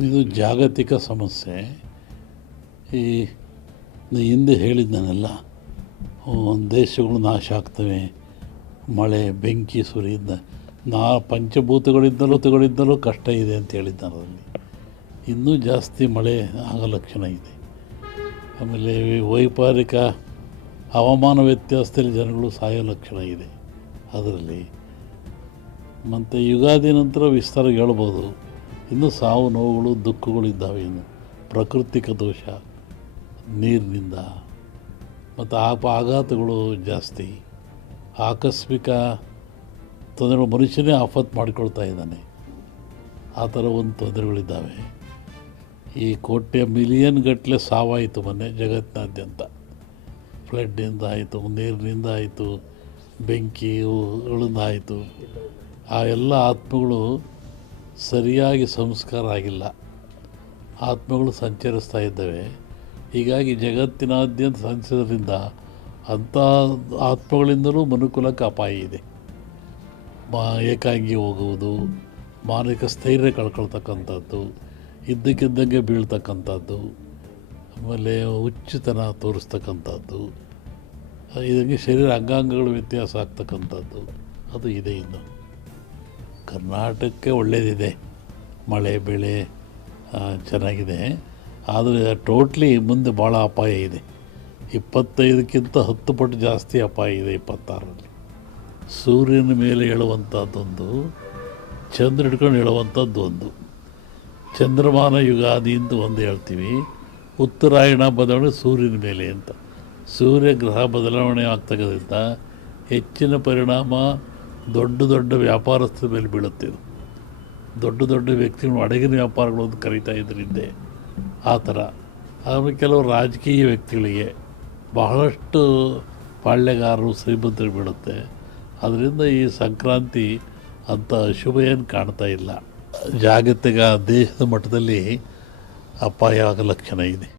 ಇದು ಜಾಗತಿಕ ಸಮಸ್ಯೆ. ಈ ಹಿಂದೆ ಹೇಳಿದ್ದನ್ನೆಲ್ಲ ದೇಶಗಳು ನಾಶ ಆಗ್ತವೆ, ಮಳೆ ಬೆಂಕಿ ಸುರಿಯಿಂದ ಪಂಚಭೂತಗಳಿದ್ದಲೂ ಕಷ್ಟ ಇದೆ ಅಂತ ಹೇಳಿದ್ದಾರೆ. ಅದರಲ್ಲಿ ಇನ್ನೂ ಜಾಸ್ತಿ ಮಳೆ ಆಗೋ ಲಕ್ಷಣ ಇದೆ. ಆಮೇಲೆ ವೈಪರೀಕ ಹವಾಮಾನ ವ್ಯತ್ಯಾಸದಲ್ಲಿ ಜನಗಳು ಸಾಯೋ ಲಕ್ಷಣ ಇದೆ ಅದರಲ್ಲಿ. ಮತ್ತು ಯುಗಾದಿ ನಂತರ ವಿಸ್ತಾರ ಹೇಳ್ಬೋದು. ಇನ್ನೂ ಸಾವು ನೋವುಗಳು ದುಃಖಗಳು ಇದ್ದಾವೆ. ಇನ್ನು ಪ್ರಾಕೃತಿಕ ದೋಷ, ನೀರಿನಿಂದ ಮತ್ತು ಆಘಾತಗಳು ಜಾಸ್ತಿ, ಆಕಸ್ಮಿಕ ತೊಂದರೆಗಳು, ಮನುಷ್ಯನೇ ಆಫತ್ ಮಾಡಿಕೊಳ್ತಾ ಇದ್ದಾನೆ. ಆ ಥರ ಒಂದು ತೊಂದರೆಗಳಿದ್ದಾವೆ. ಈ ಕೋಟೆ ಮಿಲಿಯನ್ ಗಟ್ಟಲೆ ಸಾವಾಯಿತು ಮೊನ್ನೆ ಜಗತ್ತಿನಾದ್ಯಂತ. ಫ್ಲಡ್ಡಿಂದ ಆಯಿತು, ನೀರಿನಿಂದ ಆಯಿತು, ಬೆಂಕಿಗಳಿಂದ ಆಯಿತು. ಆ ಎಲ್ಲ ಆತ್ಮಗಳು ಸರಿಯಾಗಿ ಸಂಸ್ಕಾರ ಆಗಿಲ್ಲ, ಆತ್ಮಗಳು ಸಂಚರಿಸ್ತಾ ಇದ್ದಾವೆ. ಹೀಗಾಗಿ ಜಗತ್ತಿನಾದ್ಯಂತ ಸಂಚರಿಸೋದ್ರಿಂದ ಅಂಥ ಆತ್ಮಗಳಿಂದಲೂ ಮನುಕುಲಕ್ಕೆ ಅಪಾಯ ಇದೆ. ಏಕಾಂಗಿ ಹೋಗುವುದು, ಮಾನಸಿಕ ಸ್ಥೈರ್ಯ ಕಳ್ಕೊಳ್ತಕ್ಕಂಥದ್ದು, ಇದ್ದಕ್ಕಿದ್ದಂಗೆ ಬೀಳ್ತಕ್ಕಂಥದ್ದು, ಆಮೇಲೆ ಹುಚ್ಚುತನ ತೋರಿಸ್ತಕ್ಕಂಥದ್ದು, ಇದಕ್ಕೆ ಶರೀರ ಅಂಗಾಂಗಗಳು ವ್ಯತ್ಯಾಸ ಆಗ್ತಕ್ಕಂಥದ್ದು ಅದು ಇದೆ. ಇನ್ನು ಕರ್ನಾಟಕಕ್ಕೆ ಒಳ್ಳೆಯದಿದೆ, ಮಳೆ ಬೆಳೆ ಚೆನ್ನಾಗಿದೆ. ಆದರೆ ಟೋಟ್ಲಿ ಮುಂದೆ ಭಾಳ ಅಪಾಯ ಇದೆ. 25ಕ್ಕಿಂತ 10 ಪಟ್ಟು ಜಾಸ್ತಿ ಅಪಾಯ ಇದೆ 26ರಲ್ಲಿ. ಸೂರ್ಯನ ಮೇಲೆ ಹೇಳುವಂಥದ್ದೊಂದು, ಚಂದ್ರ ಹಿಡ್ಕೊಂಡು ಹೇಳುವಂಥದ್ದು ಒಂದು. ಚಂದ್ರಮಾನ ಯುಗಾದಿ ಅಂತ ಒಂದು ಹೇಳ್ತೀವಿ, ಉತ್ತರಾಯಣ ಬದಲಾವಣೆ ಸೂರ್ಯನ ಮೇಲೆ ಅಂತ. ಸೂರ್ಯ ಗ್ರಹ ಬದಲಾವಣೆ ಆಗ್ತಕ್ಕಂಥ ಹೆಚ್ಚಿನ ಪರಿಣಾಮ ದೊಡ್ಡ ದೊಡ್ಡ ವ್ಯಾಪಾರಸ್ಥರ ಮೇಲೆ ಬೀಳುತ್ತೆ. ದೊಡ್ಡ ದೊಡ್ಡ ವ್ಯಕ್ತಿಗಳು ಅಡಗಿನ ವ್ಯಾಪಾರಗಳು ಅಂತ ಕರೀತಾ ಇದ್ರು ಹಿಂದೆ, ಆ ಥರ. ಆಮೇಲೆ ಕೆಲವು ರಾಜಕೀಯ ವ್ಯಕ್ತಿಗಳಿಗೆ, ಬಹಳಷ್ಟು ಪಾಳ್ಯಗಾರರು, ಶ್ರೀಮಂತರು ಬೀಳುತ್ತೆ. ಅದರಿಂದ ಈ ಸಂಕ್ರಾಂತಿ ಅಂಥ ಶುಭ ಏನು ಕಾಣ್ತಾ ಇಲ್ಲ. ಜಾಗತಿಕ ದೇಶದ ಮಟ್ಟದಲ್ಲಿ ಅಪಾಯ ಆಗೋ ಲಕ್ಷಣ ಇದೆ.